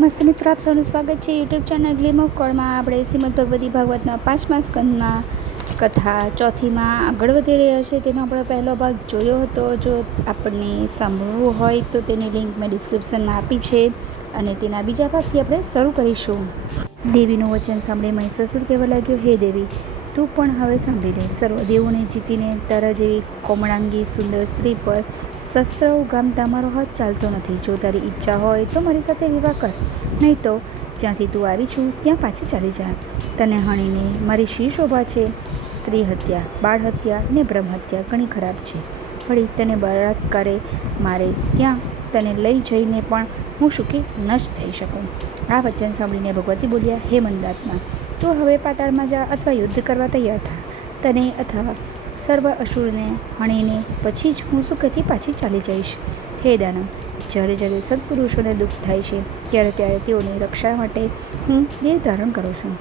મસ્ત મિત્રો, આપ સૌનું સ્વાગત છે યુટ્યુબ ચેનલ ગ્લિમ ઓફ ગોડમાં. આપણે શ્રીમદ ભગવતી ભાગવતના 5મા સ્કંદમાં કથા ચોથીમાં આગળ વધી રહ્યા છે. તેનો આપણે પહેલો ભાગ જોયો હતો. જો આપણને સાંભળવું હોય તો તેની લિંક મેં ડિસ્ક્રિપ્શનમાં આપી છે અને તેના બીજા ભાગથી આપણે શરૂ કરીશું. દેવીનું વચન સાંભળી મહિષાસુર કહેવા લાગ્યો, હે દેવી, તું પણ હવે સાંભળી લે. સર્વ દેવોને જીતીને તારા જેવી કોમળાંગી સુંદર સ્ત્રી પર શસ્ત્ર ઉગામતા મારો હાથ ચાલતો નથી. જો તારી ઈચ્છા હોય તો મારી સાથે વિવાહ કર, નહીં તો જ્યાંથી તું આવી છું ત્યાં પાછી ચાલી જા. તને હણીને મારી શી શોભા છે? સ્ત્રી હત્યા, બાળ હત્યા ને બ્રહ્મ હત્યા ઘણી ખરાબ છે. વળી તને બળાત્કારે મારે ત્યાં તને લઈ જઈને પણ હું સુખી ન જ થઈ શકું. આ વચન સાંભળીને ભગવતી બોલ્યા, હે મંદાત્મા, તું હવે પાતાળમાં જા અથવા યુદ્ધ કરવા તૈયાર થા. તને અથવા સર્વ અસુરને હણીને પછી જ હું સુખેથી પાછી ચાલી જઈશ. હે દાનવ, જ્યારે જ્યારે સત્પુરુષોને દુઃખ થાય છે ત્યારે તેઓની રક્ષા માટે હું દેહ ધારણ કરું છું.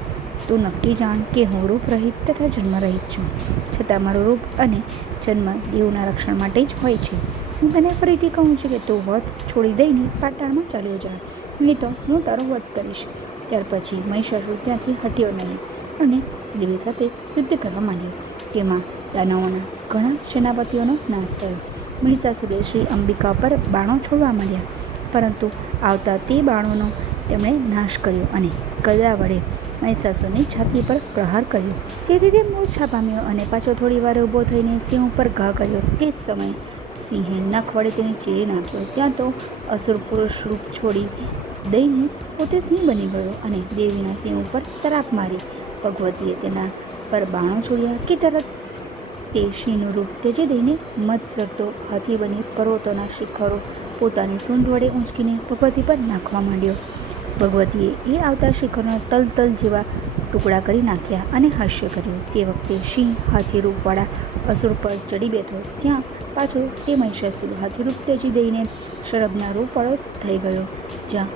તું નક્કી જાણ કે હું રૂપ રહિત તથા જન્મ રહિત છું, છતાં મારું રૂપ અને જન્મ દેવના રક્ષણ માટે જ હોય છે. હું તને ફરીથી કહું છું કે તું વધ છોડી દઈને પાતાળમાં ચાલ્યો જા, નહીં તો હું તારો વધ કરીશ. ત્યાર પછી મહિષાસુર ત્યાંથી હટ્યો નહીં અને દેવી સાથે યુદ્ધ કરવા માંડ્યો. તેમાં દાનવોના ઘણા સેનાપતિઓનો નાશ થયો. મહિષાસુરે શ્રી અંબિકા પર બાણો છોડવા માંડ્યા, પરંતુ આવતા તે બાણોનો તેમણે નાશ કર્યો અને ગદા વડે મહિષાસુરની છાતી પર પ્રહાર કર્યો. તેથી તે મૂર્છા પામ્યો અને પાછો થોડી વાર ઊભો થઈને સિંહ ઉપર ઘા કર્યો. તે જ સમયે સિંહે નખ વડે તેને ચીરી નાખ્યો. ત્યાં તો અસુર પુરુષ રૂપ છોડી દઈને પોતે સિંહ બની ગયો અને દેવીના સિંહ ઉપર તરાપ મારી. ભગવતીએ તેના પર બાણો છોડ્યા કે તરત તે સિંહનું રૂપ તેજી દઈને મદસરતો હાથી બની પર્વતોના શિખરો પોતાની સૂંઢ વડે ઊંચકીને ભગવતી પર નાખવા માંડ્યો. ભગવતીએ એ આવતા શિખરોના તલ જેવા ટુકડા કરી નાખ્યા અને હાસ્ય કર્યું. તે વખતે સિંહ હાથી રૂપવાળા અસુર પર ચડી બેઠો. ત્યાં પાછો તે મહિષાસુર હાથી રૂપ તેજી દઈને શરભના રૂપવાળો થઈ ગયો. જ્યાં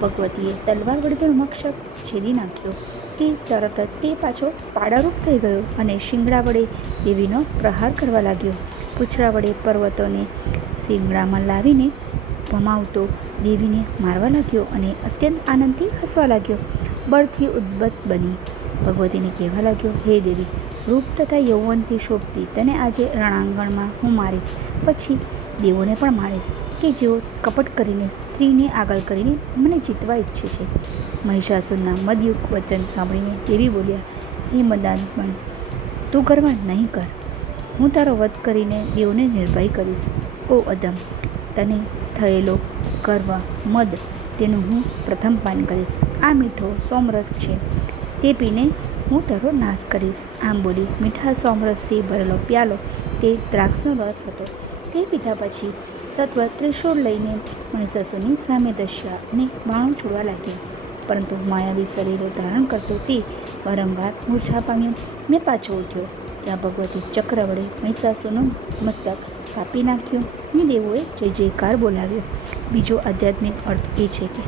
ભગવતીએ તલવાર વડે તેનો મક્ષક છેદી નાખ્યો, તે તરત જ તે પાછો પાડારૂપ થઈ ગયો અને શિંગડા વડે દેવીનો પ્રહાર કરવા લાગ્યો. પૂંછડા વડે પર્વતોને શિંગડામાં લાવીને ભમાવતો દેવીને મારવા લાગ્યો અને અત્યંત આનંદથી હસવા લાગ્યો. બળથી ઉદ્બત બની ભગવતીને કહેવા લાગ્યો, હે દેવી, રૂપ તથા યૌવનથી શોભતી તને આજે રણાંગણમાં હું મારીશ, પછી દેવોને પણ મારીશ કે જેઓ કપટ કરીને સ્ત્રીને આગળ કરીને મને જીતવા ઈચ્છે છે. મહિષાસુરના મદયુક્ત વચન સાંભળીને દેવી બોલ્યા, હે મદાત્મન, તું ગર્વ નહીં કર. હું તારો વધ કરીને દેવને નિર્ભય કરીશ. ઓ અધમ, તને થયેલો ગર્વ મદ તેનું હું પ્રથમ પાન કરીશ. આ મીઠો સોમરસ છે, તે પીને હું તારો નાશ કરીશ. આમ બોલી મીઠા સોમરસથી ભરેલો પ્યાલો તે દ્રાક્ષનો રસ હતો. તે પીધા પછી સત્વ ત્રિશૂળ લઈને મહિષાસુરની સામે ધસ્યા અને બાણો છોડવા લાગ્યા. પરંતુ માયાવી શરીરો ધારણ કરતો તે વારંવાર મૂર્છા પામ્યો ને પાછો ઉઠ્યો. ત્યાં ભગવતી ચક્ર વડે મહિષાસુરનું મસ્તક કાપી નાખ્યું અને દેવોએ જય જયકાર બોલાવ્યો. બીજો આધ્યાત્મિક અર્થ એ છે કે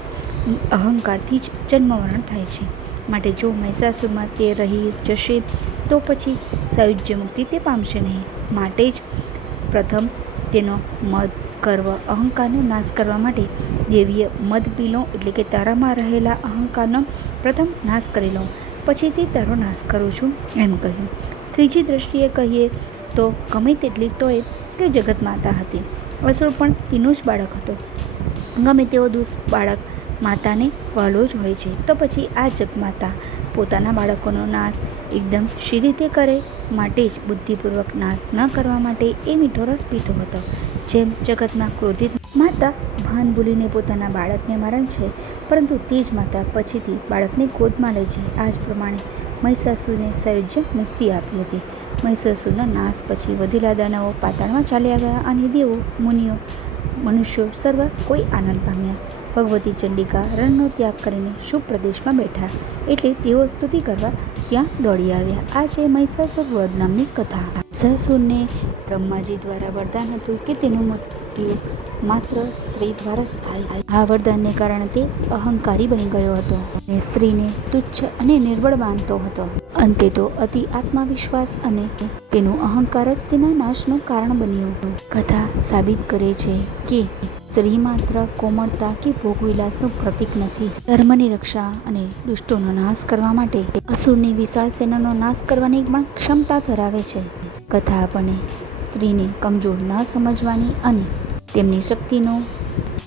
અહંકારથી જ જન્મમરણ થાય છે. માટે જો મહિષાસુરમાં તે રહી જશે તો પછી સાયુજ્ય મુક્તિ તે પામશે નહીં. માટે જ પ્રથમ તેનો મદ ગર્વ અહંકારનો નાશ કરવા માટે દેવીએ મદ પી લો, એટલે કે તારામાં રહેલા અહંકારનો પ્રથમ નાશ કરી લો, પછી તે તારો નાશ કરું છું એમ કહ્યું. ત્રીજી દ્રષ્ટિએ કહીએ તો ગમે તેટલી તોય તે જગત માતા હતી. અસુર પણ તેનું જ બાળક હતો. ગમે તેવો દુષ્ટ બાળક માતાને વહાલો જ હોય છે, તો પછી આ જગમાતા પોતાના બાળકોનો નાશ એકદમ શી રીતે કરે? માટે જ બુદ્ધિપૂર્વક નાશ ન કરવા માટે એ મીઠો રસ પીતો હતો. જેમ જગતમાં ક્રોધિત માતા ભાન ભૂલીને પોતાના બાળકને મારે છે, પરંતુ તે જ માતા પછીથી બાળકને ગોદમાં લે છે. આ જ પ્રમાણે મહિષાસુરને સાયુજ્ય મુક્તિ આપી હતી. મહિષાસુરનો નાશ પછી વધેલા દાનવો પાતાળમાં ચાલ્યા ગયા અને દેવો, મુનિઓ, મનુષ્યો સર્વ કોઈ આનંદ પામ્યા. ભગવતી ચંડિકા રણનો ત્યાગ કરીને શુભ પ્રદેશમાં બેઠા એટલે તેઓ સ્તુતિ કરવા ત્યાં દોડી આવ્યા. આ છે મહિષાસુર વધ નામની કથા. મહિષાસુરને બ્રહ્માજી દ્વારા વરદાન હતું કે તેનું મૃત્યુ માત્ર સ્ત્રી દ્વારા જ થાય. આ વરદાનને કારણે તે અહંકારી બની ગયો હતો અને સ્ત્રીને તુચ્છ અને નિર્બળ માનતો હતો. અંતે તો અતિ આત્મવિશ્વાસ અને તેનું અહંકાર જ તેના નાશનું કારણ બન્યું. કથા સાબિત કરે છે કે સ્ત્રી માત્ર કોમળતા કે ભોગવિલાસનું પ્રતીક નથી. ધર્મની રક્ષા અને દુષ્ટોનો નાશ કરવા માટે અસુરની વિશાળ સેનાનો નાશ કરવાની પણ ક્ષમતા ધરાવે છે. કથા આપણને સ્ત્રીને કમજોર ન સમજવાની અને તેમની શક્તિનું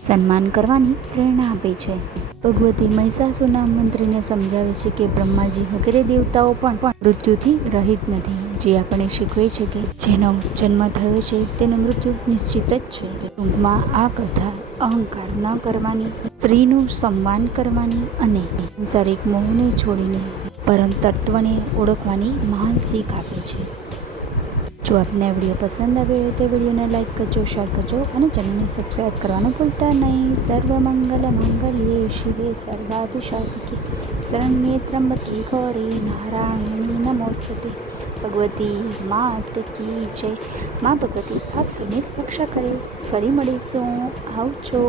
સન્માન કરવાની પ્રેરણા આપે છે. ભગવતી મહિષાસુરના મંત્રીને સમજાવે છે કે બ્રહ્માજી વગેરે દેવતાઓ પણ મૃત્યુથી રહિત નથી, જે આપણને શીખવે છે કે જેનો જન્મ થયો છે તેનું મૃત્યુ નિશ્ચિત જ છે. ટૂંકમાં આ કથા અહંકાર ન કરવાની, સ્ત્રીનું સન્માન કરવાની અને સાંસારિક મોહને છોડીને પરમ તત્વને ઓળખવાની મહાન શીખ આપે છે. જો આપને આ વિડીયો પસંદ આવ્યો હોય તો વિડીયોને લાઈક કરજો, શેર કરજો અને ચેનલને સબસ્ક્રાઈબ કરવાનું ભૂલતા નહીં. સર્વમંગલ માંગલ્યે શિવે સર્વાભિષાદકે શરણ્યે ત્ર્યંબકે ગૌરી નારાયણી નમોસ્તુતે. ભગવતી માત કી જય. માં ભગવતી આપ સૌની રક્ષા કરે. ફરી મળીશું. આવજો.